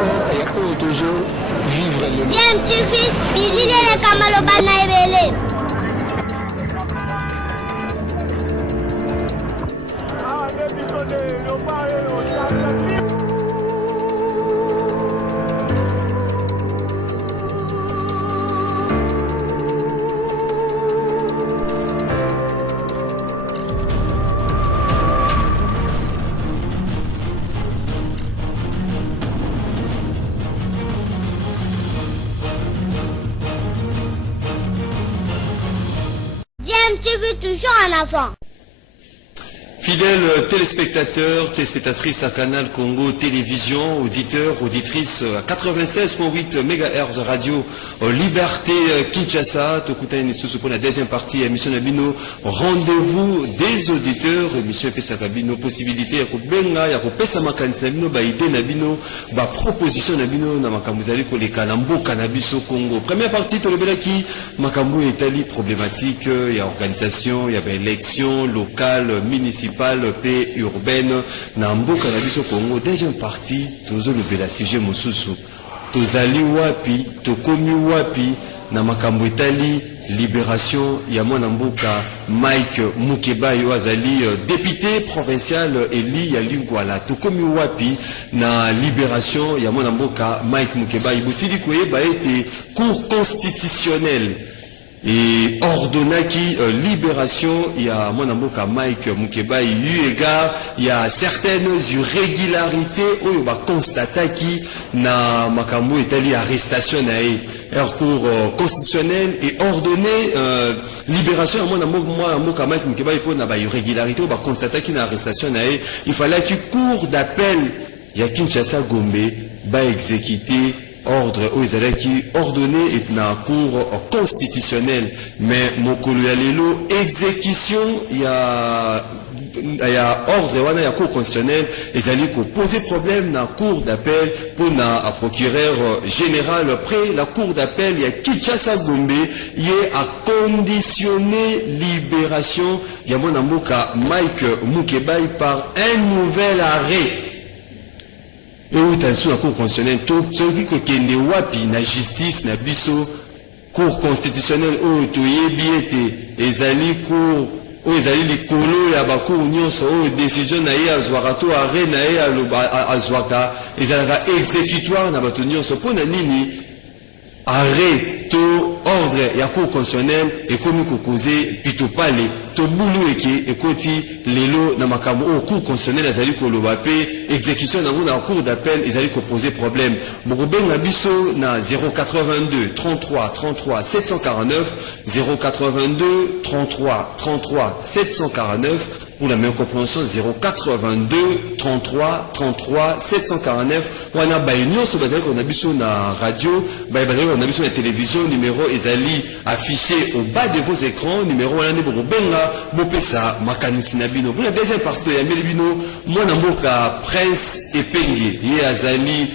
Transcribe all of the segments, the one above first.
or ya oyo tozo vivre le bien tufi bilile le kamalo bana ebele toujours un enfant. Fidèles téléspectatrices à Canal Congo Télévision, auditeurs, auditrices à 96.8 MHz Radio Liberté Kinshasa, Tokutani Susu pour la deuxième partie, émission Nabino, rendez-vous des auditeurs, émission Pesa Nabino, possibilité à Kobenga, à Kopesa Makanisa Nabino, Baïdé Nabino, proposition Nabino, Namakambuzali Kolekanambo Cannabis au Congo. Première partie, Tolebelaki, Makambu Italie, problématique, il y a organisation, il y avait élection locale, municipale, paix urbaine, Nambo Cannabis au Congo. Deuxième partie, Tozo le sujet Mosusu. Tozali wapi, Tokomi wapi, Namakambu Italie, libération, Yamon Namboka, Mike Mukeba Yoazali, député provincial Eli Yalingwala, Tokomi wapi, na libération, Yamon Namboka, Mike Mukeba, Ibusidi Kouye, été cour constitutionnelle. Et ordonnaki libération, il y a mon amboka Mike Mukeba, eu égard, il y a certaines irrégularités où il va constater qui na makambo etali arrestation na cour constitutionnel et ordonné libération à mon amboka Mike Mukeba pour na ba irrégularité où va constater qui na arrestation na il fallait que cour d'appel il y a Kinshasa Gombe va exécuter ordre aux élèves qui ordonné et na cour constitutionnelle mais mokolo ya lelo exécution il y a ordre wana ya cour constitutionnelle ezali ko poser problème na cour d'appel pour na procureur général après la cour d'appel il y a Kinshasa Gombe il est à conditionner libération ya mwana mboka Mike Mukeba par un nouvel arrêt. Et où t'as sous la cour constitutionnelle, tout ce qui est wapi, na justice, na biso, cour constitutionnelle, où tu y es, ezali cour, où ezali les colos, ya ba cour union, so, décision na ya azwarato, arrêt na ya azwaka, ezalaka exécutoire na bato union, so, pour na nini, arrêt, to, ordre, ya cour constitutionnelle, et comme kokoze, pito pale, to boulou eke, ekoti, lelo, na makambo, au cour constitutionnelle, ezali kolobape, exécution dans la cour d'appel, ils allaient poser problème. Bourben Nabiso na 082 33 33 749 082 33 33 749 pour la meilleure compréhension 082 33 33 749 on a baignon sur bazar qu'on a biso na radio bazar on a biso na télévision numéro ezali affiché au bas de vos écrans numéro on a ne bobenga bopesa makanisi na bino pour la deuxième partie de Yamel Bino moi na mboka Prince Epenge ye azali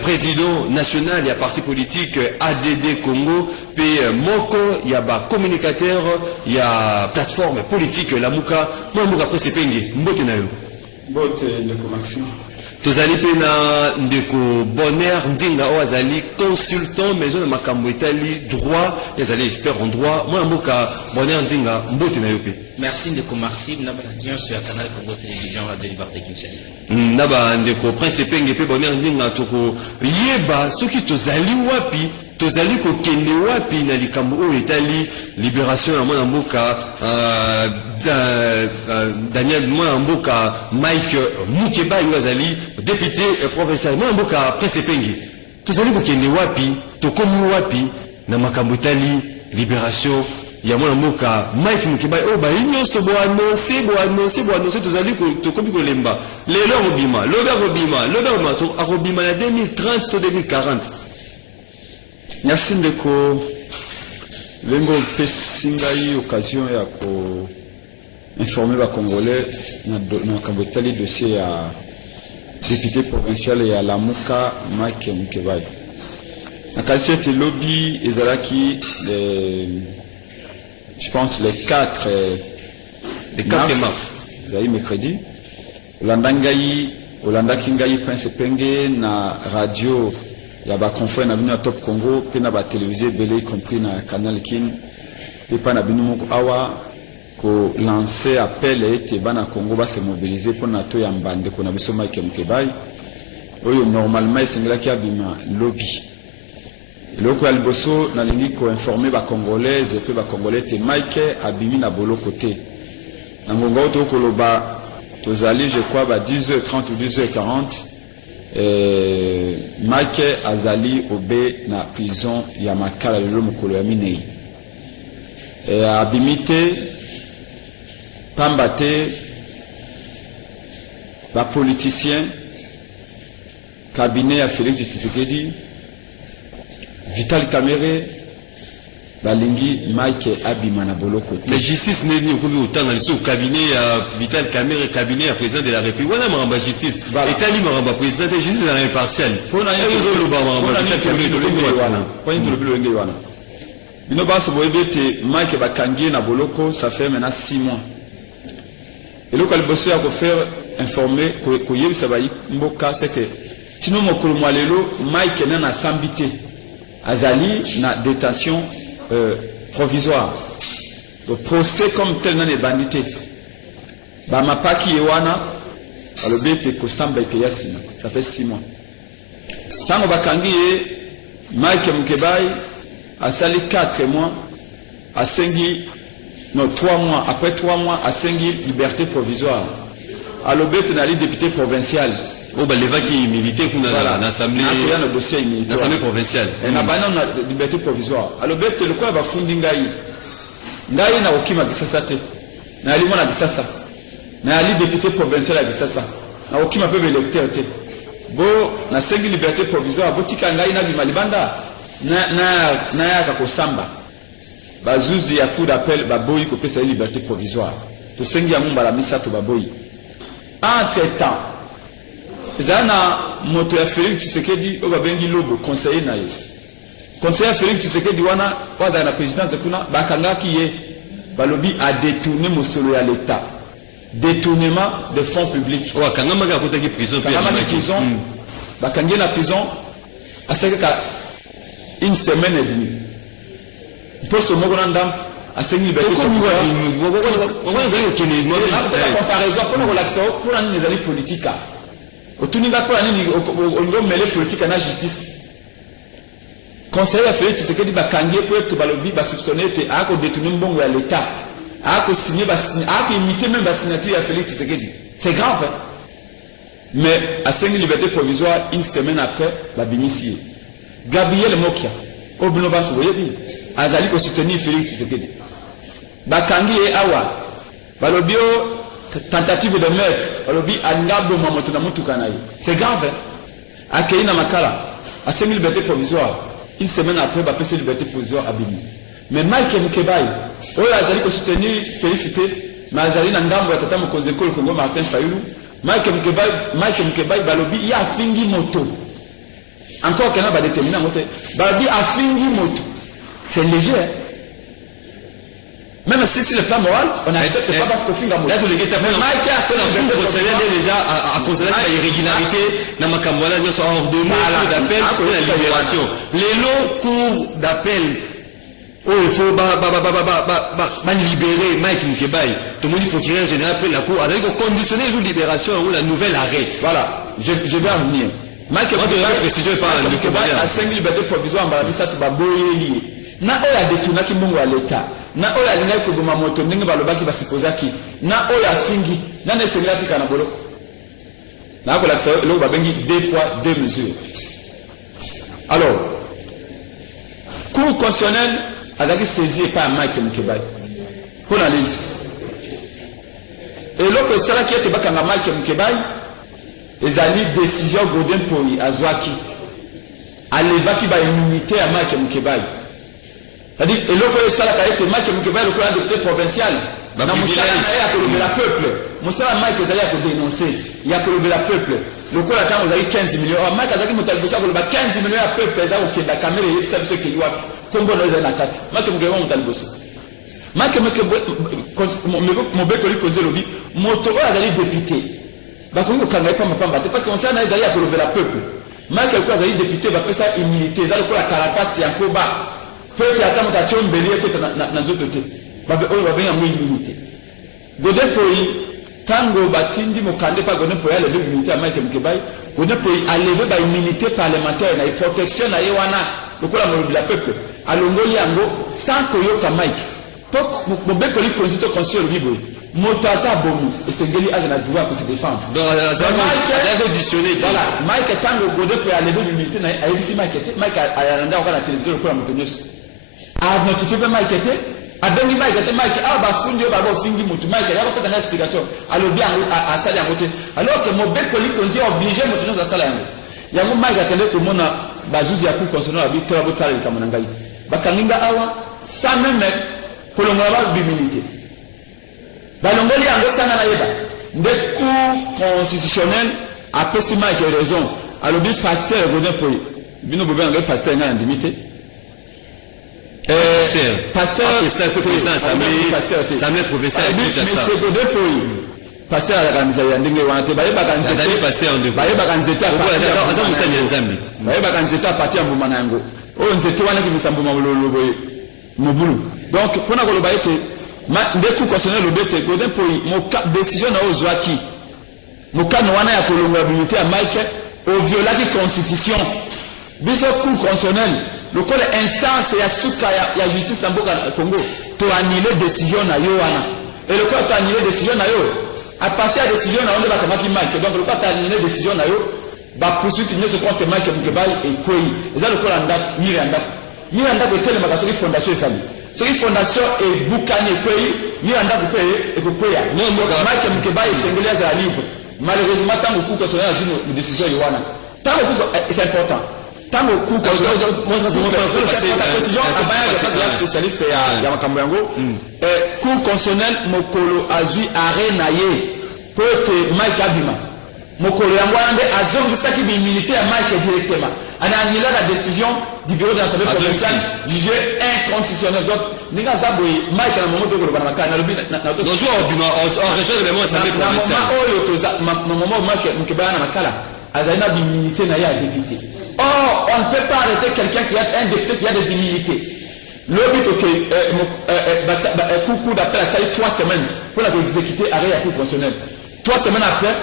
président national il y a parti politique ADD Congo pe moko il y a ba communicateur il y a plateforme politique la muka moi mboka Prince Epenge mbote na yo mbote ndeko Maxime tozali pe na ndeko Bonheur Ndinga o azali consultant maison de makambo etali droit ezali expert en droit moi mboka Bonheur Ndinga mbote na yo pe. Merci ndeko Maxime na baladion sur Canal Congo Télévision Radio Liberté Kinshasa. Naba ndeko Prince Epenge pe Bonheur Ndinga toko yeba soki tozali wapi tozali ko kende wapi na likambo o etali libération ya mwana mboka Daniel mwana mboka Mike Mukeba azali député provincial mwana mboka Prince Epenge tozali ko kende wapi tokomi wapi na makambo etali libération ya mwana mboka Mike Mukeba o ba nyonso bo annoncer tozali ko kopi ko lemba lelo robima lobert to robima na 2030 to 2040. Merci ndeko lengo pesingai occasion ya ko informer ba congolais na kambotali dossier ya député provincial ya Lamuka Mike Mukeba na kasete lobby ezalaki je pense les 4 mars mercredi landangai Olanda Kingayi Prince Penge na radio ya ba confrère na bino ya Top Congo pe na ba télévisé belé y compris na Canal Kin pe pa na bino moko awa ko lancer appel ete bana Congo ba se mobiliser pour na to ya mbande ko na biso Mike Mkebai oyo normalement esengela ki abima lobby eloko ya liboso nalingi ko informer ba congolais pe ba congolais te Mike abimi na bolo côté na ngonga oto koloba tozali je crois ba 10h30 ou 10h40 Mike azali obe na prison ya Makala lelo mokolo ya minei abimite pambate ba politicien cabinet ya Félix Tshisekedi Vital Kamerhe balingi Mike abima na boloko. La justice n'est ni autant dans le cabinet à Vital Kamerhe, cabinet à président de la République. On a maramba justice. État libre maramba président de justice dans l'impartial. Pour na yezo lo ba maramba Vital Kamerhe Point to le ngeli wana. Bino baso boyebete Mike bakangi na boloko ça fait maintenant 6 mois. Et le kalboso ya ko faire informer ko yebisa ba mboka c'est que tino mokolo mwalelo Mike na sambité azali na détention provisoire. Le procès comme tel n'a bandité. Ba mapaki ewana alobete ko samba ke yasina. Ça fait 6 mois. Tango bakangi Mike Mkebai a sali 4 mois a sengi non 3 mois après 3 mois a sengi liberté provisoire. Alobete na li député provincial. Oh bah les vagues qui militaient qu'on a l'assemblée provinciale. Et n'a pas de liberté provisoire. Alors bête le quoi va fundi ngai. Ngai na okima kisasa te. Na ali mona kisasa. Na ali député provincial à kisasa. Na okima peu électeur te. Bo na sengi liberté provisoire botika ngai na bimalibanda na ya ka kosamba. Bazuzi ya coup d'appel baboyi ko pesa liberté provisoire. To sengi ya mumba la misato baboyi. Entre-temps Zana moto ya Félix Tshisekedi oba bengi lobo conseiller na ye. Conseiller Félix Tshisekedi wana waza na présidence kuna bakangaki ye balobi a détourné mosolo ya l'état. Détournement de fonds publics. Oh kangama ga kotaki prison pe. Kangama na prison. Bakangi na prison a seka une semaine et demie. Pour ce moko na ndam a sengi liberté. Comparaison pour relaxer pour les amis politiques. Otuninga kwa nini ongo mele politique na justice. Conseiller Félix Tshisekedi bakangie pour être balobi ba soupçonner te a ko détourner mbongo ya l'état. A ko signer ba signer, a ko imiter même ba signature ya Félix Tshisekedi. C'est grave. Hein? Mais à 5 liberté provisoire une semaine après la bimisi. Gabriel Mokia obino ba so yebi azali ko soutenir Félix Tshisekedi. Bakangie awa balobio tentative de meurtre alobi angabo mamoto na mutu kanayi. C'est grave. Akei na Makala à 5 liberté provisoire une semaine après ba pese liberté provisoire abimi. Mais Mike Mkebai oyo azali ko soutenir Félicité mais azali na ngambo ya tata mokonzi ekolo Congo Martin Fayulu. Mike Mkebai balobi ya fingi moto. Encore qu'il y a ba déterminer moto. Balobi a fingi moto. C'est léger. Même si c'est le plan moral, on accepte pas parce que finga moto. Mais Mike a déjà à cause de la irrégularité na makambola nyoso ordonné d'appel pour la libération. Les longs cours d'appel oh il faut libérer Mike Mkebai. Tout le monde procureur général après la cour avec conditionner une libération ou la nouvelle arrêt. Voilà, je vais en venir. Mike Mkebai a 5 libertés provisoires en Bamisa to baboyeli. Na oya détournaki mbongo ya l'état. Na oya linga ko goma moto ndenge balobaki basipozaki. Na oya fingi. Na ne senglati kana bolo. Na ko laksa lo babengi 2 fois 2 mesures. Alors, cour constitutionnelle azaki saisi par Mike Mkebai. Pour la ligne. Et l'autre sala qui était bakanga Mike Mkebai, ezali décision Golden Poi azwaki. Alevaki ba immunité à Mike Mkebai. C'est-à-dire et l'autre sala qui était Mike Mkebai le plan de député provincial. Na musala ya ko le peuple. Musala Mike ezali ya ko dénoncer, ya ko le peuple. Le coup la temps ezali 15 millions. Mike azaki mutalibosha ko le 15 millions ya peuple ezali ko kenda caméra yebisa biso ke yiwa. Kombo no ezali na kati. Mike Mkebai mutaliboso. Mike Mobeko li koze lobi moto oyo azali député bakongi kokanga ye pamba te parce que onsala na ezali ya kolobela peuple Mike alikuwa azali député bapesa immunité eza lokola karapasi ya koba peuple ata moto atie ombeli ye kota na nzoto te oyo babenga yango immunité Godin Poi tango batindi mokande pa Godin Poi aleve immunité ya Mike Mukebai Godin Poi aleve ba immunité parlementaire na protection na ye wana lokola molobela peuple alongoli yango sans koyoka Mike mobekoli constitution libre moto ata bomu esengeli aza na droit pour se défendre donc auditionné voilà Mike tango Godin Poi aleve l'immunité na ayebisi Mike te Mike ayalanda kwa la télévision lokola moto nyonso a notifié Mike te abengi Mike te Mike bafundi babo fingi mutu Mike yako pesa na explication alobi a sala yango te alors que mobekoli konzi obligé moto nyonso asala yango Mike akende komona bazuzi ya ku constitutionnel abi to abotala likamana ngai bakaninga awa sans même kolongola ba d'humilité balongoli yango sana na yeba nde cour constitutionnel apesi Mike raison alobi pasteur Godin Poi bino bobe ngalo pasteur ngana ndimité pasteur président assemblée professeur monsieur Godin Poi pasteur alakamisa ya ndenge wana te bayebaka nzete pasteur en devoir bayebaka nzete aza musanya nzambe bayebaka nzete apati ya mbuma na yango oyo nzete wana kimisa mbuma loloboye mobulu donc mpona koloba ete nde cour constitutionnel lobi ete Godin Poi décision na oyo ozwaki mokano wana ya kolongola habilité ya Mike oviolaki constitution biso cour constitutionnel lokola instance ya suka ya justice na mboka Congo to annule décision na yo wana et lokola to annule décision na yo à partir de décision na onde bakamaki Mike donc lokola to annule décision na yo ba poursuite nyonso contre Mike Mukebai ekoi eza lokola miranda ko telema soki fondation esali soki fondation e bukani ekoi miranda ko pe ekokoya non Mike Mukebai esengeli azala libre malheureusement tango cour constitutionnel azwi une décision yo wana tango c'est important tango cour spécialiste ya makambo yango cour constitutionnel mokolo azwi arrêt na ye po ete Mike abima mokolo yango wana nde azongisaki biimmunité ya Mike directement anaannula la décision du bureau de l'Assemblée provinciale jugé inconstitutionnel donc ndenge aza boye Mike na momo tokoloba na makala nalobi bonjour obima en région de l'Assemblée provinciale oyo toza momo Mike Mukebai na makala azali na biimmunité na ye ya député. Or, on ne peut pas arrêter quelqu'un qui a un député qui a des immunités. Le but coup d'appel a fallu 3 semaines pour exécuter arrêt à cour constitutionnel. 3 semaines après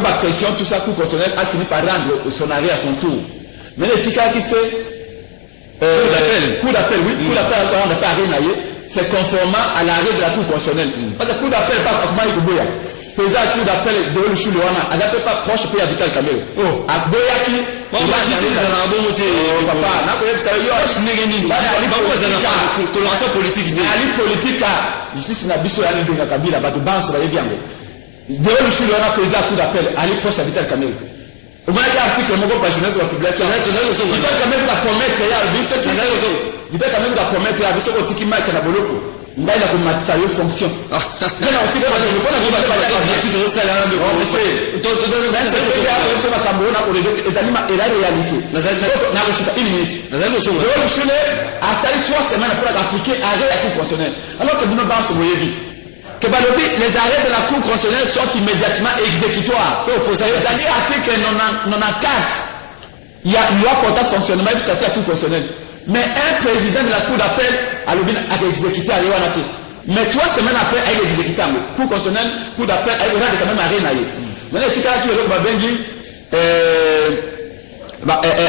ma pression, tout ça, cour constitutionnel a fini par rendre son arrêt à son tour. Mais le tika qui c'est coup d'appel, oui, coup d'appel on n'a pas arrêt c'est conformant à l'arrêt de la cour constitutionnelle. Parce que coup d'appel pas comme Maïko Boya. Faisant un coup d'appel de l'Oluchuluana, elle n'appelle pas proche pour Vital Kamel. Oh, à Boyaki, papa, coloration politique. Ali politique, justice n'a biso Ali de Kabila, bah de base sur les biens. De l'Oluchuluana faisant un coup d'appel, Ali proche à Vital Kamel. Au moins, il y a un article, mon groupe, la jeunesse va publier. Vital Kamel va promettre, il y a un biso qui Vital Kamel va promettre, il y a un biso qui Mike na Boloko. Ngai na komatisa yo fonction. Ngai na otika na ko na ko ba tu dois ça là de c'est to makambo na ko le ezalima et la réalité. Na ko shuka 1 minute. Na ko songa. Le chule a sali 3 semaines pour appliquer arrêt à cour constitutionnelle. Alors que nous pense moyebi que balobi les arrêts de la cour constitutionnelle sont immédiatement exécutoires. Pour ça les articles 94 il y a loi portant fonctionnement du statut à cour constitutionnelle. Mais un président de la cour d'appel a exécuté à Léonate. Mais 3 semaines après, il a exécuté à la cour constitutionnelle, cour d'appel, il a quand même arrêté. Maintenant, tu as dit que Babengi,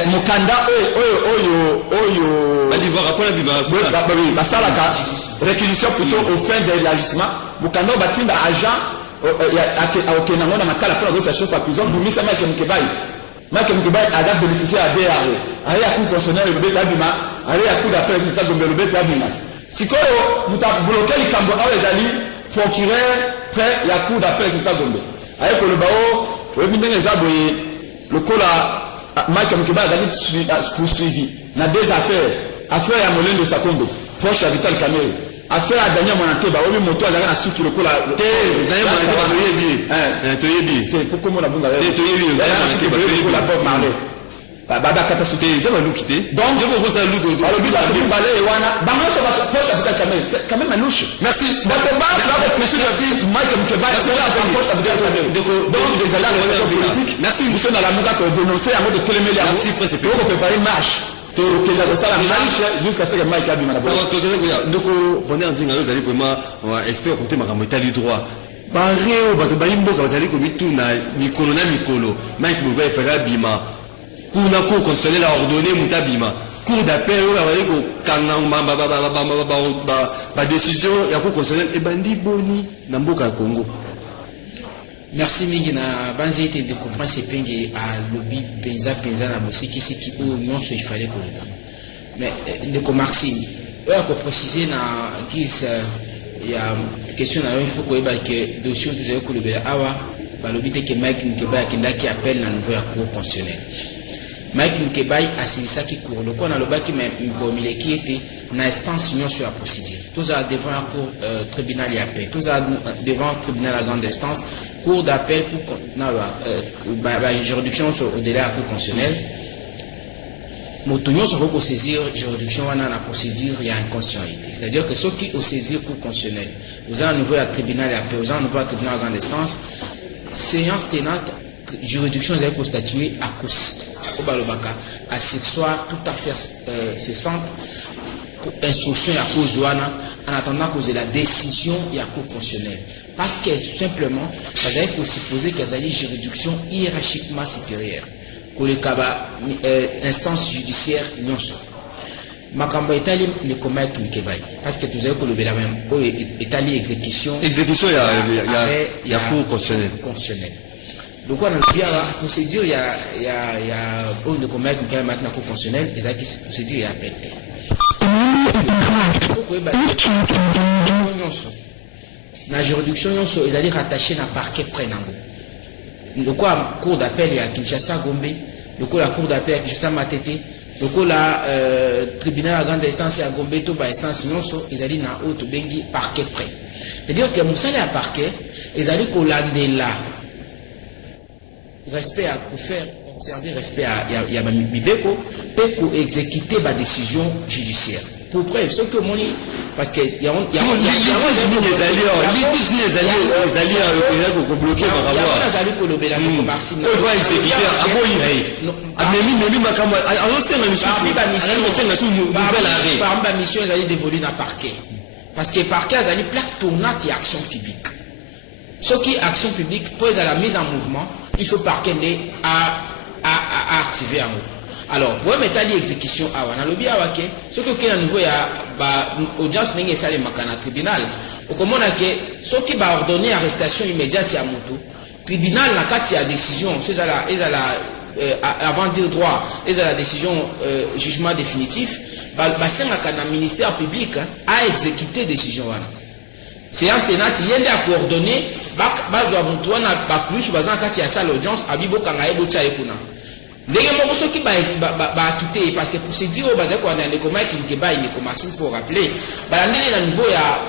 Mokanda, réquisition plutôt au fin de l'agissement. Mokanda, Batinda, agent, au Kenango, dans ma cala, pour sa chose à prison, vous mettez ça, Mike Mukebai. Mike Mukebai a bénéficié à DRE. Arrêt à cour constitutionnelle, le bête abima. Arrêt à cour d'appel, le sac de le bête abima. Si quoi, nous avons bloqué les Cambo, les alliés, procureur, prêt, la cour d'appel, le sac de avec le bao, le bindé les aboyés, le cola, Mike Mukebai a poursuivi. Dans des affaires, affaire à Molène de Sakondo, proche à Vital Kamel. Affaire à Daniel Monante, bah oui, moto à la suite le cola. Daniel Monante, pourquoi mon abonnement? La Bob Marley. babakata soute ça va nous quitter. donc je vous à Lugo alors bi ba balé wana bango so ba poche à quand même à louche merci donc base là avec monsieur Mike Mkeba c'est la poche à donc des alliés politiques merci monsieur na la muka to dénoncer à mode de Kélémélé merci président on préparer marche to kenda ko sala marche jusqu'à ce que Mike abi mana ça va causer donc on est en train de vraiment expert côté makambo etali droit bareo bato bayimboka bazali ko mituna mikolo na mikolo Mike Mobile fera bima kuna cour constitutionnelle a ordonné mutabima cour d'appel oyo abali kokanga ba décision ya cour constitutionnelle ebandi boni na mboka ya Congo. Merci mingi na banzete de comprendre ces pengi à lobby penza na mosiki siki o nyonso il fallait ko leba mais de ko Maxime oyo ko préciser na guise ya question na il faut ko eba que dossier tu avez ko leba awa ba lobby te ke Mike Mkeba kindaki appel na nouveau ya cour constitutionnelle Mike Mkeba asilisaki cour le ko na lobaki mais mkomileki était na instance union sur la procédure tous à devant la cour tribunal ya paix tous à devant tribunal à grande instance cour d'appel pour juridiction au-delà de la cour constitutionnelle. Motonio se faut saisir juridiction dans la procédure, il y a inconstitutionnalité. C'est-à-dire que ceux qui ont saisi cour constitutionnelle, vous avez un nouveau tribunal à paix, vous avez un nouveau tribunal à grande instance, séance ténante, juridiction vous avez constitué à cause au Balobaka, à sexual, toute affaire cessante, pour instruction à cause en attendant cause de la décision et à cour constitutionnelle. Parce que tout simplement, vous avez supposé qu'elles avaient une juridiction hiérarchiquement supérieure. Pour les cas instance judiciaire, non seulement. Makamba Italie ne commet qu'une kebaï. Parce que vous avez que le même Italie exécution. Exécution, il y a cour constitutionnelle. Donc, on a la procédure, il y a on ne commet qu'une kebaï maintenant cour constitutionnelle, et ça qui procédure, il y a appel. La juridiction, ils allaient rattacher dans le parquet près d'Ango. Le quoi, cour d'appel est à Kinshasa Gombe, le quoi, la cour d'appel à Kinshasa Matete, le quoi, la tribunal à grande instance à Gombe, tout bas instance, ils allaient dans haute bengi parquet près. C'est-à-dire que nous allons à parquet, ils allaient collander là. Respect à faire, observer respect à Yabamibeko, et exécuter ma décision judiciaire. Pour preuve, ce que mon parce que il y a les alliés bloqué par rapport à ça ko lobela ko Maxime on va exécuter à moyi amemi makambo alosema mission par ba mission ils allaient dévoiler dans parquet parce que parquet ils allaient plaque tournante et action publique ce qui action publique pour la mise en mouvement il faut parquet à activer en haut. Alors, pour mettre l'exécution à Wanalobi Awake, ce que qui est à nouveau, il y a audience n'est pas le tribunal. Au comment on a que ce qui va ordonner arrestation immédiate à Moto, tribunal n'a qu'à la décision, c'est avant de dire droit, c'est la décision jugement définitif, c'est un ministère public à exécuter décision. Séance ténante, il y a coordonné, base de Moto, n'a pas plus, basant quand il y a ça l'audience, à Bibo Kangae Bocha Ekuna. Ndenge moko soki ba quitter parce que procédure basé quoi dans les communs qui ba il Maxime pour rappeler ba ndele na niveau ya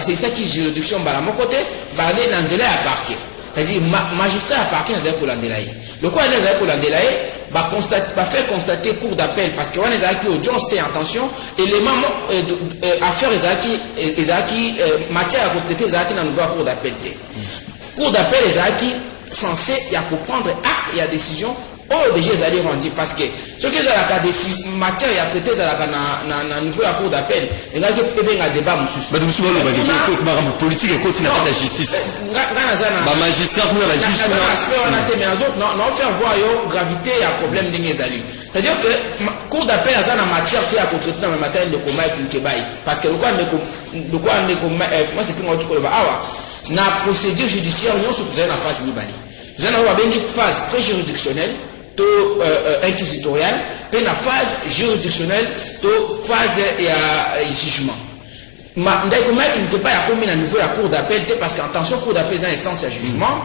c'est ça qui juridiction ba la mon côté ba ndele dans zela ya parquet c'est-à-dire magistrat à parquet za ko landela yi le quoi les za ko landela yi ba constate ba faire constater cour d'appel parce que on les a qui audience té attention élément affaire les a qui matière à traiter les a qui dans nouveau cour d'appel cour d'appel les a qui censé y a comprendre acte et à décision. Oh, déjà, ils allaient rendre parce que ce qui est la matière et à traiter dans nouveau la cour d'appel, il y a un débat, monsieur. Mais monsieur, la politique est continue à la justice. La magistrat, la justice. Non, faire voir la gravité et le problème des Nézali. C'est-à-dire que la cour d'appel a une matière qui est à traiter dans le matin de combat et de Kébaï. Parce que le quoi, moi, c'est que moi, tu peux le voir. La procédure judiciaire, nous sommes dans la phase Nibali. Nous avons une phase pré-juridictionnelle. Inquisitorial, puis la phase juridictionnelle, phase jugement. Il ne peut pas y avoir un nouveau la cour d'appel parce qu'attention, cour d'appel est une instance à jugement.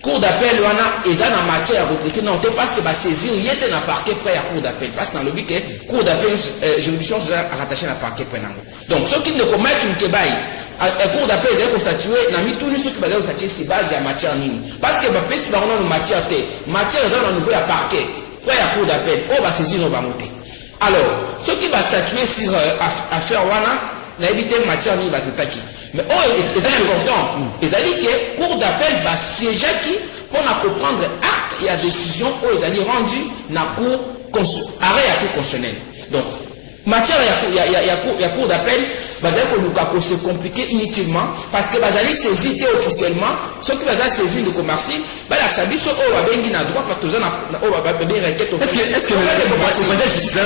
Cour d'appel, il y a une matière à retraiter. Non, parce que saisir, il y a un parquet près à cour d'appel. Parce que dans le but que cour d'appel, juridiction, c'est rattaché à un parquet près. Donc, ceux qui ne commettent une kebaï, la cour d'appel est constituée, n'a mis tous ceux qui vont statuer sur base de la matière nini. Parce que si on a une matière, matière est à nouveau à parquet. Quoi, il y a cour d'appel, on va saisir nos bangotés. Alors, ce qui va statuer sur affaire Wana, n'a évité matière ni batutaki. Mais c'est important. Ils ont dit que cour d'appel va siéger qui pour comprendre acte et la décision où ils ont rendu dans la cour arrêt à cour constitutionnelle. Donc, matière il y a cour d'appel, c'est compliqué inutilement parce que vous allez saisir officiellement ce qui va saisir le commerce, bah la sabi so o va bengi na droit parce que vous avez bien requête officielle. Est-ce que vous faites justice est-ce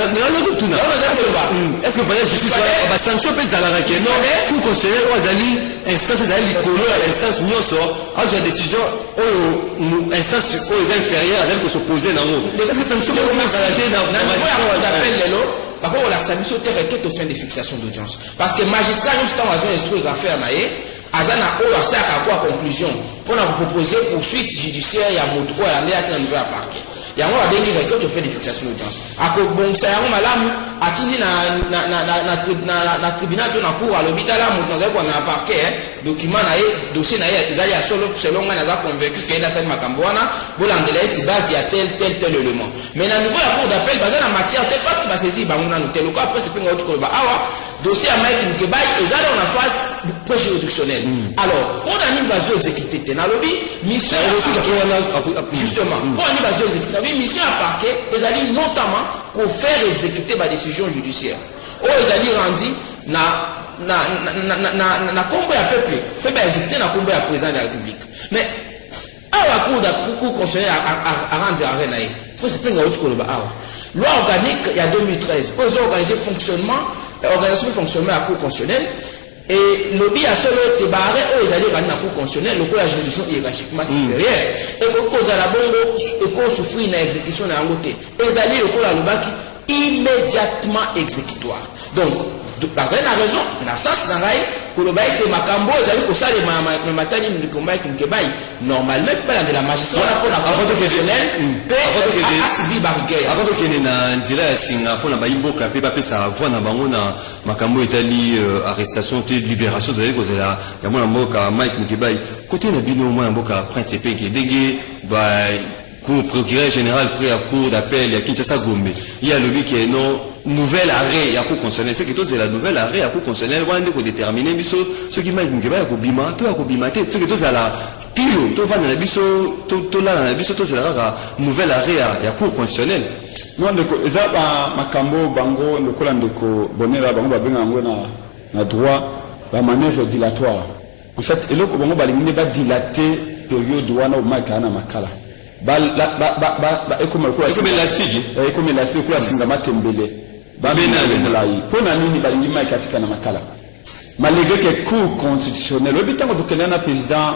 que vous faites justice va sanction pèse dans la requête non cour constitutionnelle aux ali instance aux ali colo à l'instance nyonso à une décision aux instance aux inférieures à s'opposer dans nous est-ce que sanction peut commencer dans d'appel lelo. Par contre, la sabi so te requête au fin de fixation d'audience parce que magistrat nous temps à instruire affaire naé azana o la sa à quoi conclusion pour nous proposer poursuite judiciaire ya moto ou la néa qui à parquet ya on va bengi requête au fin de fixation d'audience ako bon ça ya malamu atindi na tribunal de na cour à l'hôpital moto na za kwa na parquet document na dossier na ezali ya solo selon nga na za convaincu que na sa makambo wana bolandela si base ya tel élément mais na niveau la cour d'appel basé na matière tel parce qu'il va saisir banguna no tel ko après c'est pinga autre ba awa dossier à Mike Mkebai ezali en phase pré-juridictionnelle alors pour la bazo exécuté na lobby mission justement pour la bazo exécuté mission à parquet ezali notamment pour faire exécuter ma décision judiciaire o ezali rendi na combo ya peuple exécuter na combo ya président de la République mais à la cour constitutionnelle à rendre arrêt naé c'est pas ngautu ko ba awa loi organique il y a 2013 pour organiser fonctionnement à la cour constitutionnelle et lobby a solo te barré aux alliés dans la cour constitutionnelle le la juridiction hiérarchiquement supérieure et cause à la bongo et qu'on souffre une exécution dans la moté les alliés le la lobaki immédiatement exécutoire donc parce que la raison la sens dans que le bail de makambo ezali ko sale matani mlikomba kimkebai normalement pas de la magistrat pour la cour constitutionnelle asibi barrière avant que na nzela ya singa pour na baimboka pe ba pesa voix na bango na makambo etali arrestation te libération de ko zela ya mona mboka Mike Mkebai côté na bino mona mboka principe qui dégué ba cour procureur général près à cour d'appel à Kinshasa Gombe il y a le but qui est non nouvelle arrêt à cour constitutionnelle c'est que c'est la nouvelle arrêt à cour constitutionnelle on a déterminer biso ce qui m'a dit que ba ko bima to ko bima te c'est que c'est la pilo to va na biso to la na biso to c'est la nouvelle arrêt à cour constitutionnelle non de eza ba makambo bango lokola ndeko bonela bango ba benga ngo na droit ba manœuvre dilatoire en fait eloko bango ba lingine ba dilater période wana o makana makala comme élastique pour la singama tembele pour nini balingi mai katika na makala malgré que cour constitutionnelle le bitango to kenana président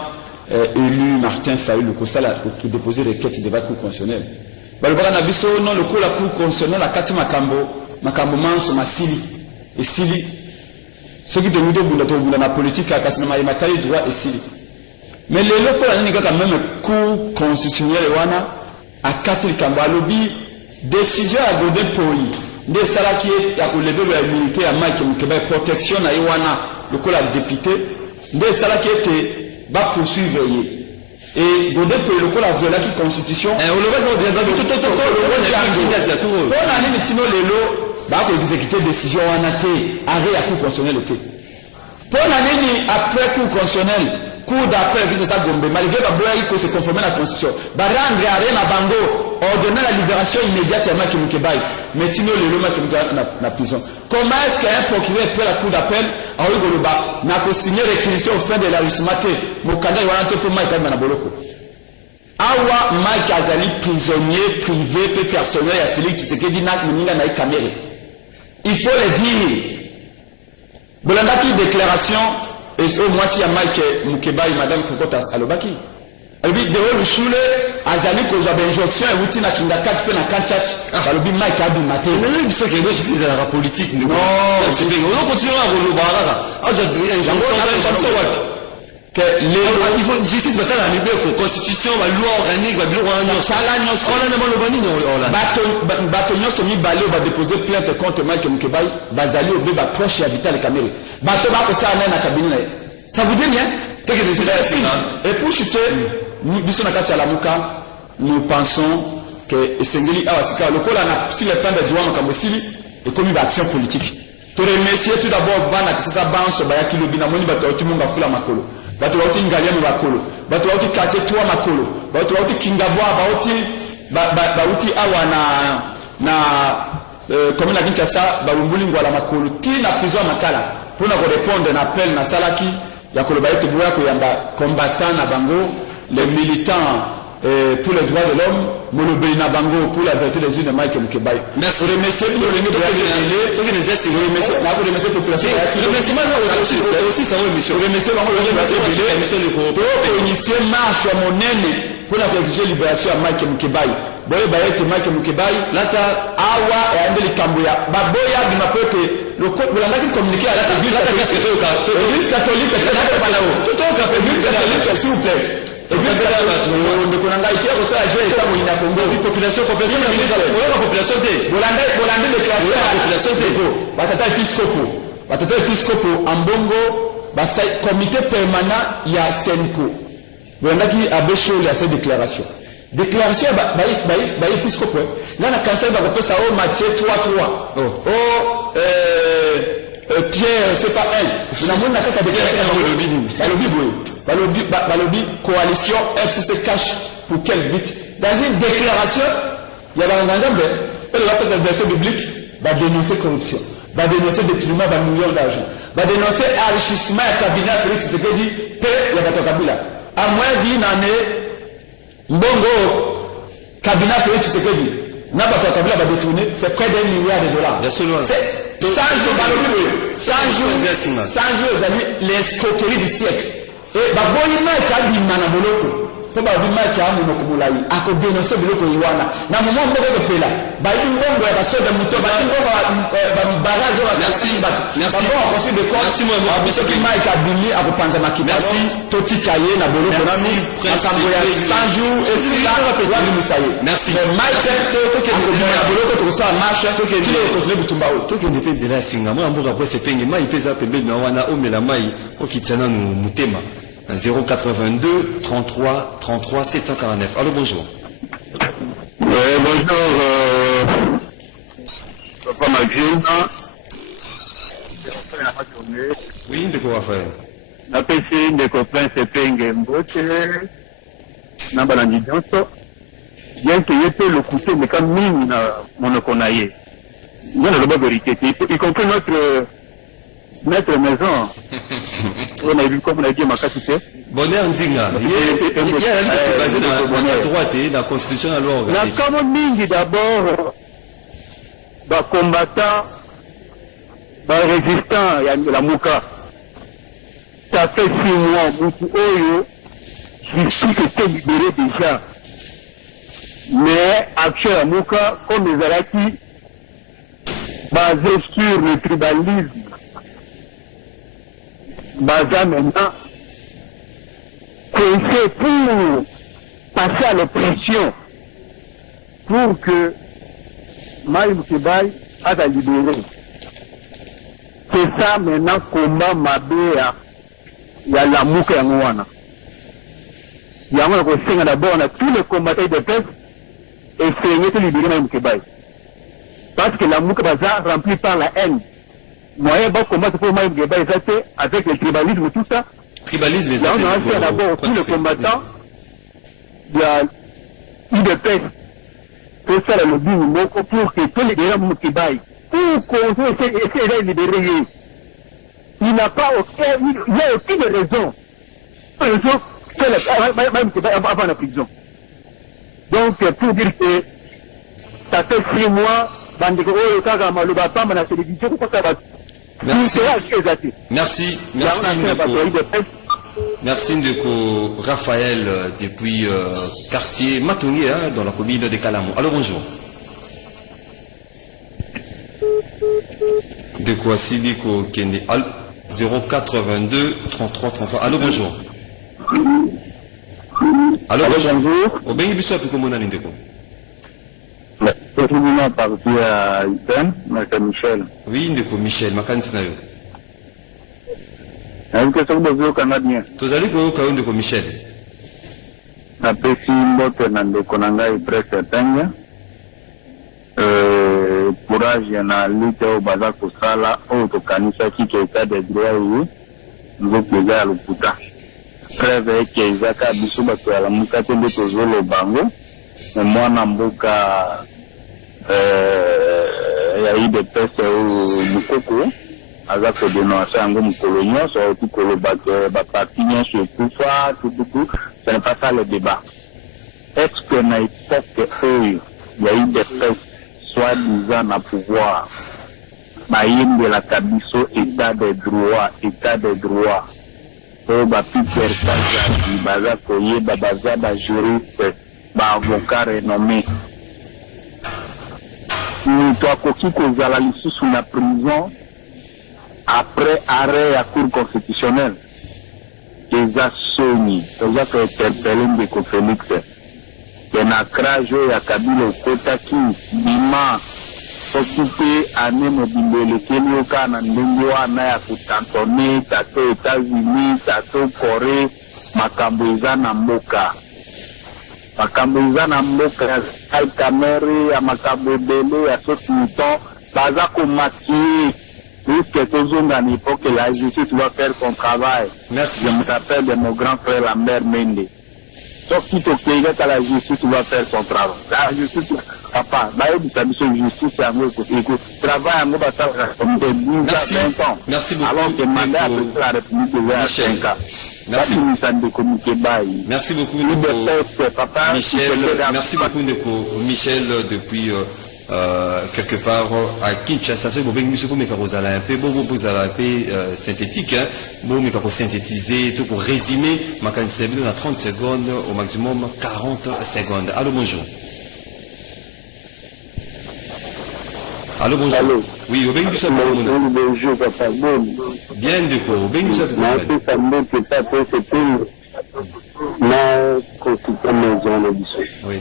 élu Martin Fayulu ko sala ko déposer requête devant cour constitutionnelle balobaka na biso non le cour la cour constitutionnelle la kati makambo manso masili et sili ce qui demande bunda na politique akasina mai makali droit et sili mais les locaux là n'ont quand même cour constitutionnelle wana à 4 kamba lobby décision à godé pays des salaki ya ko lever l'immunité à Mike Mkebai protection na wana le col député des salaki était va poursuivre et godé pays le col a violé la constitution et on le voit on a mis tino lelo ba ko exécuter décision wana té arrêt à cour constitutionnelle té pour l'année après cour constitutionnelle cour d'appel qui ça Gombe malgré la bloc que se conformer à la constitution ba rendre rien à bango ordonner la libération immédiate à Mike Mkebai mais sinon le loma qui na prison comment est-ce qu'un procureur peut la cour d'appel a eu goloba na ko signer réquisition au fin de l'enregistrement mokanda wana te pour Mike na boloko awa Mike azali prisonnier privé peu personnel à Félix Tshisekedi na muninga na caméra il faut le dire bolandaki déclaration et au moins si à Mike Mkebai madame Kokotas alobaki albi de le shule azali ko za injonction et wuti na kinga 4 pe na kanchach alobi Mike abi maté mais biso ke je suis la politique non c'est bien on continue à relobara aza injonction que les il faut justice va la liberté constitution la loi organique va bilo wana sala nyoso on a malobani non bato nyoso mi balé va déposer plainte contre Mike Mkebai bazali obe ba proche ya Vital Kamerhe bato ba ko sa na cabinet ça vous dit rien et pour chuter nous biso na kati ya lamuka nous pensons que esengeli awa sika lokola na si le plan de droit makambo sili et comme une action politique. To remercier tout d'abord bana que ça banso ba yakilo bina moni bato oti munga fula makolo. Bato oti ngaliami makolo. Bato oti quartier toi makolo. Bato oti kingabwa ba oti awa na commune la Kinshasa ba lumbuli ngwala makolo ti na prison makala pour na répondre na appel na salaki ya koloba ete boya ko yamba combattant na bango les militants pour les droits de l'homme, Molobei Nabango pour la vérité des unes de Mike Mkebai. Merci. Remercier pour le niveau de la population. Remerciement aussi sa émission. Remercier pour initier marche à Monene pour la libération à Mike Mkebai. Boye Bayete Mike Mkebai, Lata Awa et Andeli Kambuya. Baboya Bimapote, le code de la communiqué à l'Église catholique, s'il vous plaît. Et puis c'est là de Konanga ici au sein de l'État où il y a Congo population population de Bolande de classe population de batata episcopo ambongo basa comité permanent ya Senko Bolanda qui a bécho à cette déclaration ba episcopo là na cancer ba ko ça au Matthieu 3:3 Pierre c'est pas un na mona ka déclaration Balobi coalition FCC cash pour quel but? Dans une déclaration, il y a un exemple, elle va faire un verset biblique, va dénoncer corruption, va dénoncer détournement de millions d'argent, va dénoncer enrichissement à cabinet Félix Tshisekedi, paix il y a pas Kabila. À moins d'une année, Mbongo cabinet Félix Tshisekedi, n'a pas Kabila va détourner, c'est près d'$1 milliard. C'est 100 jours, l'escroquerie du siècle. Et baboyi maka bimana boloko to ba bimaka amu nokumulai ako dénoncer boloko yiwana na moment mboko de pela ba imbongo ya basoda muto ba imbongo ba barrage wa merci bon conseil de compte merci moi biso ki maka bimi ako panza makita merci toti kaye na boloko na mi asambo ya 100 jours et si la va pewa bimisaye merci mike to ke na boloko to sa marche to ke ndile continue butumba o to ke ndepende la singa mo amboka po se penge mai pesa pembe na wana omela mai okitsana no mutema 082 33 33 749. Allô, bonjour. Bonjour, Papa Maxime. Oui, de quoi faire? La PC de copains c'est Penge Mbote, Nambalandi Dionso. Bien qu'il y ait le couteau, mais comme mine, mon okonaye. Il y a la vérité, y compris notre maison. On a vu comme on a dit ma capitale. Bonheur Ndinga. Il y a c'est basé dans la droite et dans la constitution à l'ordre. La commune d'abord, bah combattant, bah résistant, il y a la Mouka. Ça fait 6 mois, Moutou Oyo, justice était libérée déjà. Mais actuellement à Mouka, comme les Araki, basé sur le tribalisme, basé maintenant, c'est pour passer à l'oppression, pour que Maïm Kibaï a libéré. C'est ça maintenant comment Mabéa, il y a la Mouka Yangouana. Il y a un conseil d'abord, on a tous les combattants de peste et c'est de libérer Maïm Kibaï. Parce que la Mouka Baza remplie par la haine. Moyen bon combattre pour Maïm Kibaï, avec le tribalisme, tout ça. Tribalisme, on a fait d'abord tous les combattants, il y a eu de peste. Pour faire le but, pour que tous les gens qui baillent, pour qu'on essaie de libérer. Il n'a pas il n'y a aucune raison. Même qui baille avant la prison. Donc, pour dire que ça fait 6 mois, merci. Merci. Merci Ndeko Raphaël depuis quartier Matongi dans la commune de Kalamo. Alors bonjour. Ndeko Asidiko Kende 0422 33 33. Allô bonjour. Allô bonjour. Au Bengi Bissou Apiko Monani Ndeko. Je parti à Iten, Maka Michel. Oui, Ndeko Michel, Makansinayo. Une question de vous canadien. Tozali ko Ndeko Michel. napesi mbote na ndeko na ngai Presse Penge courage na lite oyo baza kosala oyo tokanisaki ke etat de droit oyo nzoki eza ya lokuta preve eke ezaka biso bato ya lamuka te nde tozoloba yango mwana mboka ya UDPS oyo mokoko aza kodenonse yango mokolo nyonso auti koloba ke baparti nyonso ekufa tututu. Ce n'est pas ça le débat. Est-ce que na époque oyo ya UDPS soi-disant na pouvoir bayembelaka biso état de droit oyo bapeter kazadi baza koyeba baza bajuriste baavocat renommé moto akoki kozala lisusu na prison après arrêt ya cour constitutionnelle eza soni toza kointerpele ndeko Félix ke na krage oyo ya Kabila okotaki bima soki mpe ane mobimbo elekeli oka na ndenge wana ya kotantone tato États-Unis tato Corée makambo eza na mboka ya Kamere ya makambo ebele ya soki muton baza komakie puisque tozonga na époque la justice doit faire son travail. Merci. Je me rappelle de mon grand frère Lambert Mende. Sauf qu'il faut que la justice doit faire son travail. La justice, papa, justice, travail à nous, ça comme de 10 à 20 ans. Merci beaucoup. Alors que mandat après la République est à 5 ans. Merci. Merci beaucoup, Michel. Merci beaucoup, Michel, depuis quelque part à Kinshasa. C'est bon, un peu synthétique, bon, mais pour synthétiser, tout pour résumer, ma candidature dans 30 secondes, au maximum 40 secondes. Allô, bonjour. Allô, bonjour. Allô. Oui, au bien du bonjour, papa. Bien du coup, au bien du oui.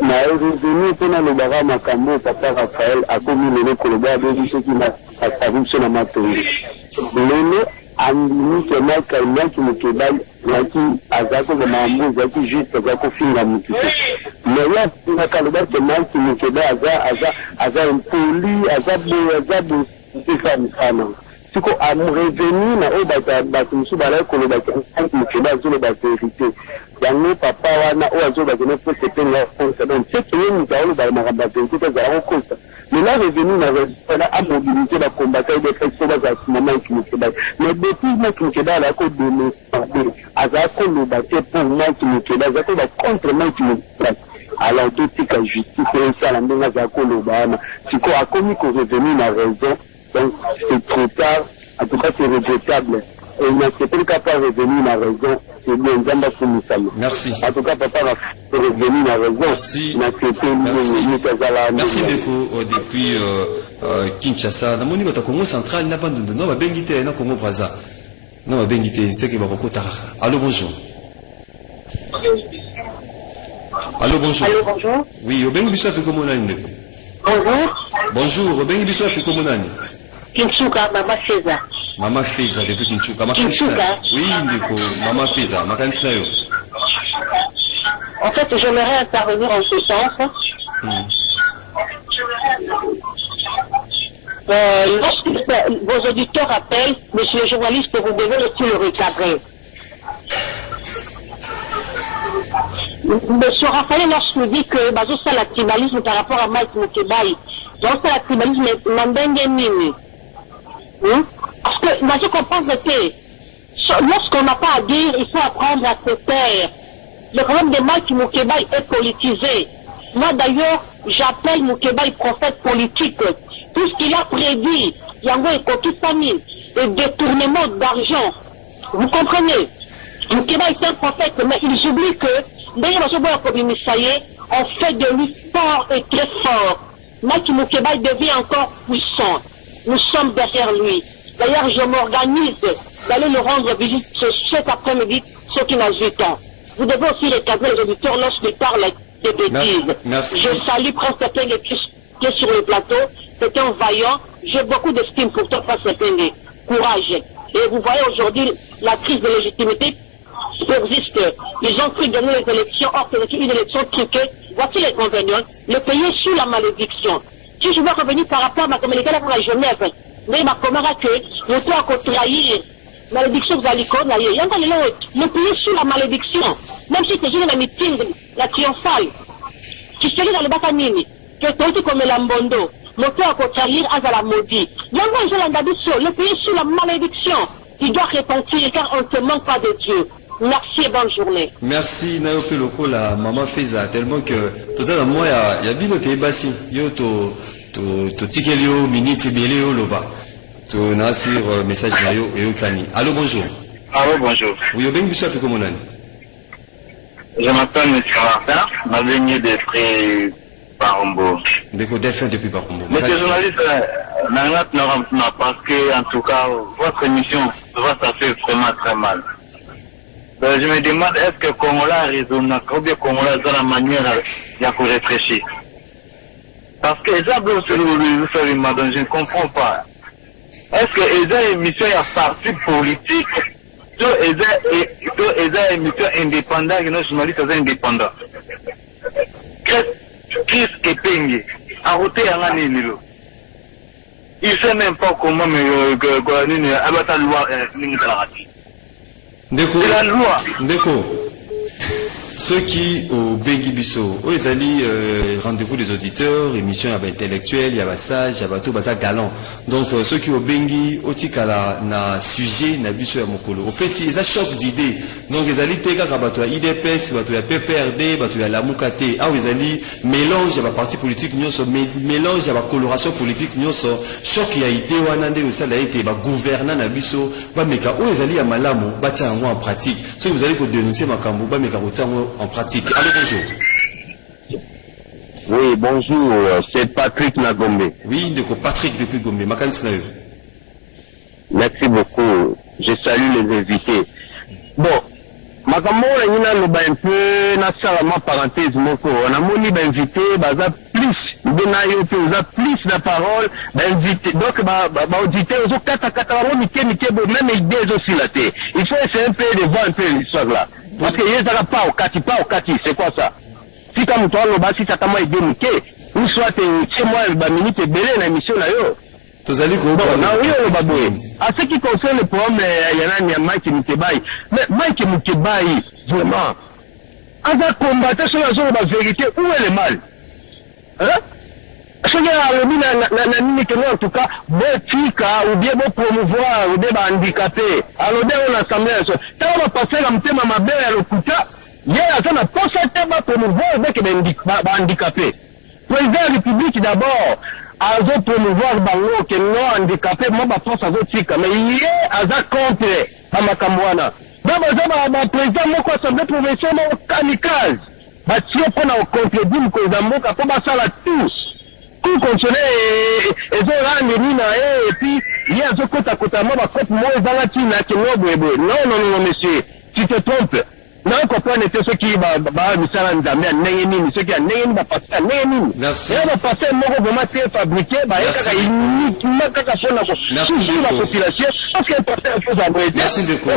Na revenu pena le bara makambo papa Raphaël a commis le koloba de ce qui m'a apparu sur la matonge. Lelo andini ke maka nyaki mukebali laki azako za mambo zaki juste zako finga mukite. Mais là na kaloba ke maki mukebali aza impoli azabo sana. Siko a revenu na obata batumsu bala koloba ke mukebali zolo ba vérité. Yango papa wana oazo bazone pour se tenir compte donc c'est que nous avons dans la rabate tout ça en compte mais là revenu na à mobiliser la combattre des personnes à ce moment qui nous fait mais depuis moi qui me la code de nous azako le battre pour moi qui me fait azako va contre moi qui me fait alors tout ce que justice et ça la ndenge azako le bana siko a commis que revenu na raison donc c'est trop tard en tout cas c'est regrettable et il n'a pas revenu na raison. Merci. En tout cas, papa va revenir à raison. Merci. Merci beaucoup depuis Kinshasa. Dans mon niveau de Congo central, n'a pas de nom, Bengité, non Congo Brazza. Non, Bengité, c'est qui va beaucoup tard. Allô, bonjour. Allô, bonjour. Allô, bonjour. Oui, au Bengi Bissou, comment on a une. Bonjour. Bonjour, au Bengi Bissou, comment on a une. Kinsuka, Mama Feza. Mama Feza depuis Kinchuka. Kinchuka. Oui, Ndiko, Mama Feza, ma candidature. En fait, j'aimerais intervenir en ce sens. Lorsque vos auditeurs appellent, monsieur le journaliste, vous devez aussi le recadrer. Monsieur Raphaël, lorsqu'il dit que Bazo c'est l'activisme par rapport à Mike Mukebai, donc c'est l'activisme Mandenge Nini. Parce que moi je comprends que lorsqu'on n'a pas à dire, il faut apprendre à se taire. Le problème de Mike Mukebai est politisé. Moi d'ailleurs, j'appelle Mukebai prophète politique. Tout ce qu'il a prédit, Yango et Kokisani, le détournement d'argent. Vous comprenez? Mukebai est un prophète, mais ils oublient que d'ailleurs, on fait de lui fort et très fort. Mike Mukebai devient encore puissant. Nous sommes derrière lui. D'ailleurs, je m'organise d'aller le rendre visite cet après-midi, ceux qui n'ont 8 ans. Vous devez aussi recadrer les auditeurs lorsqu'ils parlent des bêtises. Merci. Je salue Prince Sepenge qui est sur le plateau. C'est un vaillant. J'ai beaucoup d'estime pour toi, Prince Sepenge. Courage. Et vous voyez aujourd'hui la crise de légitimité persistent. Ils ont cru gagner les élections, or c'est une élection truquée. Voici les convénients. Le pays est sous la malédiction. Si je veux revenir par rapport à ma communication pour la Genève, mais ma commère que le toit a trahir, malédiction vous allez connaître. Le pays est sous la malédiction. Même si c'est une meeting, la triomphale, qui se lit dans le Batanini, que c'est comme l'ambondo, le toit a trahir à la maudit. Le pays est sous la malédiction. Il doit repentir car on ne se manque pas de Dieu. Merci et bonne journée. Merci Nayope Loko, la maman Feza, tellement que tout ça, moi, il y a bien d'autres bassi. Yo, to tikelio, minute, belio, loba. To nasir, message nayo, et au cani. Allô, bonjour. Allô, bonjour. Oui, au bien, monsieur, plus comment on a? Je m'appelle M. Martin, ma lignée d'esprit Parombo. Défait depuis Parombo. Monsieur le journaliste, parce que, en tout cas, votre émission, ça fait vraiment très mal. Je me demande, est-ce que Congola raisonne, ou bien Congola dans la manière de réfléchir? Parce que les gens donc je ne comprends pas. Est-ce que les ont émission à parti politique, ils ont émission indépendante, et nos journalistes indépendants? Chris Kepenge, arrêté à l'année. Il ne sait même pas comment abattre la loi. La loi. Ceux qui au Bengi Bisso, ils allaient rendez-vous des auditeurs, émission intellectuelle, il y a sage, il y a tout ça galant. Donc ceux qui au Bengi, au Tikala, na sujet, na Bisso ya Mokolo. Au fait, si ils ont choc d'idées, donc ils allaient tega kabato ya IDPS, bato ya PPRD, bato ya la Mukate, ah ils allaient mélange à la parti politique, mélange à la coloration politique, choc ya idée wanande au sala été, ba gouvernant na Bisso, ba meka, où ils allaient à Malamo, bâtir en pratique. Ceux vous allez pour dénoncer Makambo, ba meka en pratique. Allô, bonjour. Oui, bonjour, c'est Patrick Nagombe. Oui, Patrick depuis Gombe. Merci beaucoup. Je salue les invités. Bon, Makambo, il y a un peu, naturellement, parenthèse, on a moni invité, baza plus, plus de parole, invité. Donc, auditer, aux autres, même idée aussi la tête. Il faut essayer un peu de voir un peu l'histoire là. Parce que il n'y a pas au Kati, c'est quoi ça? Si comme toi, le bas, si ça t'a moins aidé, ou soit chez moi, une minute et belé, l'émission là, yo. À ce qui concerne le problème, il y a Mike Mukebai. Mais Mike Mukebai, vraiment, à combattre sur la vérité, où est le mal? Hein? Ce qu'il y a en tout cas, ou bien promouvoir, ou bien handicapé. Alors, on a assemblé, quand on va passer la mtema mabe à l'okuta, il y a un poste à promouvoir avec les handicapés. Président de la République d'abord, à promouvoir Bango, qui est non handicapé, moi, je pense à Zotika, mais il y a un contre Amakamwana. D'abord, le président, moi, assemblée provinciale, moi, kamikaze. Si on a contredit, nous, pour ça, tous. Tout consoler et puis il y a ce côté à côté moi non monsieur tu te trompes non comprendre ce qui va ce qui a merci on va passer vraiment fabriqué la population parce qu'il chose à merci de quoi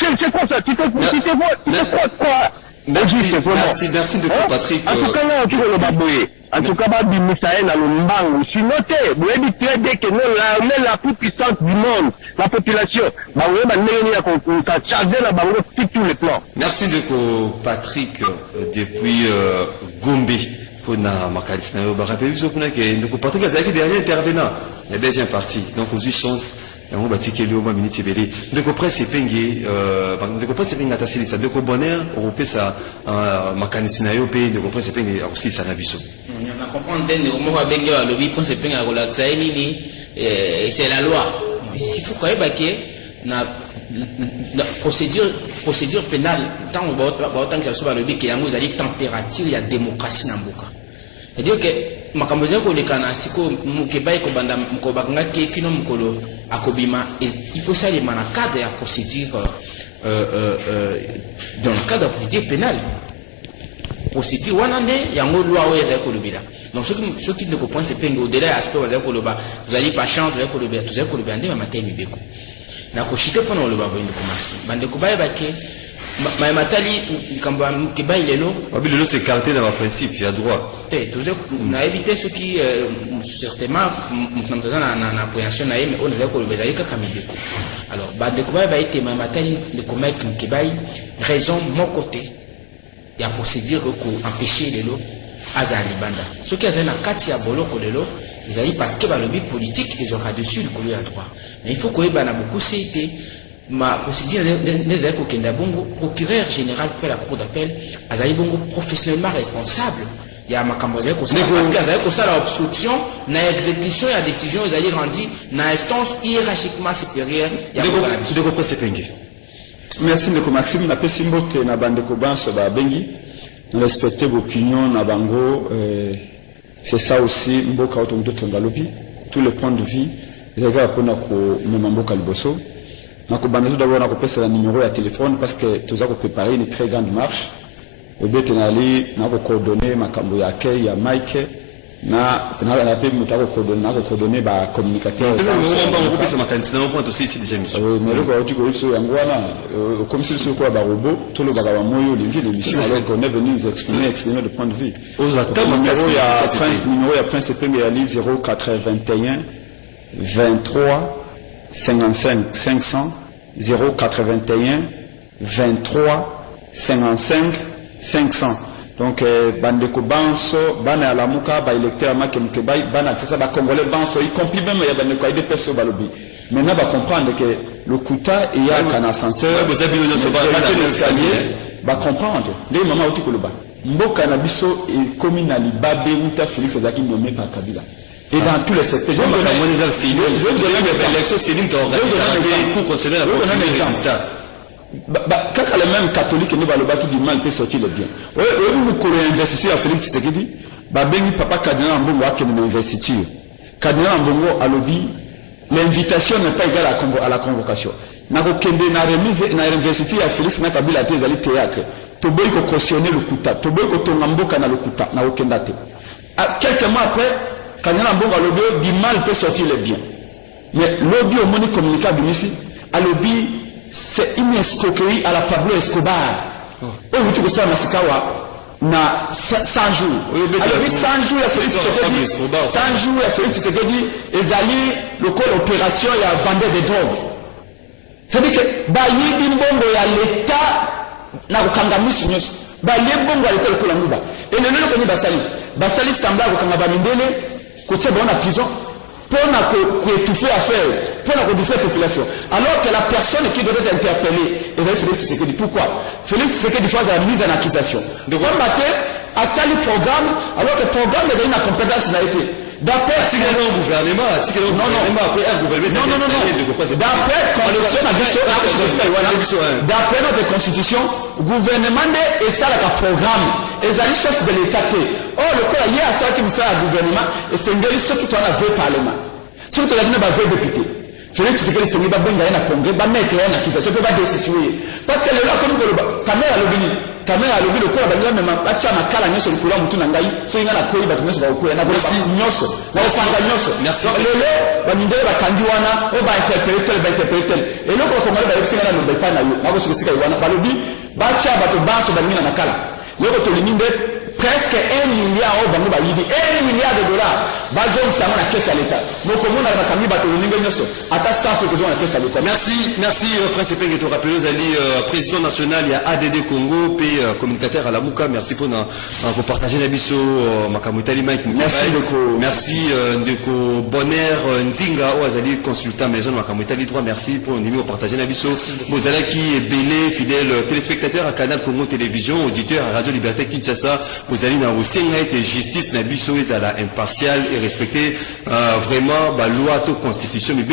c'est quoi ça tu te quoi merci de Patrick. En tout cas, en tout cas, sinon, vous avez dit que nous, la plus puissante du monde, la population, tous les plans. Merci de Patrick depuis Gombe pour na Makadisna. Rappelez-vous que Patrick a été dernier intervenant, la deuxième partie. Donc, on a eu chance. On va dire que le moment minute belé de comprendre c'est pengue de comprendre c'est pengue atasili ça de bonheur européen ça mécanicien européen de comprendre c'est pengue aussi ça na biso on comprend den au moment bengue le bi pense pengue à la tsaini c'est la loi il faut quand même que na procédure pénale tant autant que ça soit le bi que yango zali température ya démocratie na mboka c'est-à-dire que makambo zako lekana siko Mukebai ko banda ko bakanga ke kino mukolo akobima il faut ça les dans le cadre de la procédure dans le cadre de la procédure pénale procédure wanande yango loi oyo ezali kolobela donc ceux qui ne comprennent c'est pas au-delà aspect oyo ezali koloba vous allez pas chanter vous allez koloba nde matin mibeko na koshite pona le babo ndeko Maxime bande ko baye bake ma matali kamba Mukebai lelo lelo c'est carté dans le principe il y a droit na éviter ce qui certainement na appréhension na mais on a ko le bezali kaka mideko alors bande ko baye te ma matali ndeko Mukebai raison mon côté il y a procédure ko empêcher lelo azali banda ce qui azali na kati ya boloko lelo ezali parce que ba lobby politique ils aura dessus le collier à droit mais il faut que ba na beaucoup c'était ma procédure des échos kenda bongo procureur général pour la cour d'appel azali bongo professionnellement responsable il y a makambo za ko parce que azali ko sala obstruction na exécution ya décision ezali rendi na instance hiérarchiquement supérieure ya de ko sepenge. Merci ndeko Maxime na pesi mbote na bandeko banso ba bengi na respecter vos opinions na bango c'est ça aussi mboka auto ndotonda lobi tous les points de vue ezaka pona ko memamboka liboso. Na ko bandezo d'abord na ko pesa la numéro ya téléphone parce que tous a préparé une très grande marche au betenali na ko coordonner makambo ya accueil ya Mike na pe mutako coordonner ba communicateur on pesa makanisa on point aussi ici déjà mission mais le ko tu ko so yangwana comme si sur quoi ba robot tout le bagawa moyo lingi l'émission alors qu'on est venu nous exprimer le point de vue numéro ya prince premier ya 081 23 55 500 081 23 55 500 donc bandeko banso bana ya lamuka ba électeur ma Mukebai bana ça ba congolais banso y compris même ya bandeko des personnes balobi maintenant ba comprendre que le kuta il y a un ascenseur vous avez besoin de l'escalier ba comprendre les maman oti koloba mboka na biso et communali babe uta Félix Zaki nommé par Kabila. Et dans tous les secteurs, je vais donner un exemple. Quand le même catholique ne va le battre du mal peut sortir le bien. Oui, nous collons investisseur à Félix Tshisekedi. Babengi papa Cardinal Ambongo a qu'il investiture. Cardinal Ambongo a lobby. L'invitation n'est pas égale à la convocation. Na kokende na remise na investiture à Félix na Kabila te zali théâtre. Toboy ko cautionner le kuta. Toboy ko tongamboka na le kuta na okendate. Quelques mois après Cardinal Ambongo a lobby du mal peut sortir le bien. Mais lobby au monde communicable ici, a lobby c'est une escroquerie à la Pablo Escobar. Oh, oui, tu ça Masikawa na 100 jours. Alors 100 jours, il a fallu 100 jours, il a fallu Tshisekedi ezali le col opération il y a vendeur de drogue. C'est-à-dire que bayi bongo ya l'état na kangamisu nyoso. Bayi bongo ya l'état ko la muba. Et le lelo ko ni basali sembla ko kanga ba mindele ko tse bona prison pour étouffer affaire, pour distraire la population. Alors que la personne qui doit être interpellée est Félix Tshisekedi. Pourquoi? Félix Tshisekedi fait la mise en accusation. De quoi matin, à ça le programme, alors que le programme est une compétence n'a été. D'après le gouvernement, d'après notre constitution, le gouvernement est ça le programme. Et les chefs de l'État. Oh, le cas il y a ça qui me sert au gouvernement et c'est ceux qui ont vu parlement. Ceux qui ont vu député. Félix Tshisekedi c'est pas bien gagner na congrès, ba mettre une accusation, peut pas destituer. Parce que le là comme que caméra lobby le quoi ba même ba cha makala nyoso likula mutu na ngai, so inga na koi ba tumeso ba okuya na ba nyoso. Na fanga nyoso. Merci. Lelo ba mindele ba kangi wana, o ba interpréter. Et le ko ngala ba yesinga na lobby pa na yo. Na bo sika wana ba lobby ba cha ba to baso ba mina na kala. Le ko to linginde presque 1 milliard au bango bayibi 1 milliard de dollars bazong sango na caisse à l'état donc comme on a ba kambi bato lingo nyoso ata 100 fois que na caisse à l'état. Merci Prince Penge to rappeler Ali président national ya ADD Congo puis communicateur à la Muka. Merci pour partager la biso makamutali Mike. Merci beaucoup. Merci ndeko Bonheur Ndinga ou azali consultant maison makamutali 3. Merci pour numéro partager la biso Bozalaki belé fidèle téléspectateur à Canal Congo Télévision, auditeur à Radio Liberté Kinshasa. Vous allez dans vos et justice na biso ezala impartial et respecter vraiment la loi to constitution mais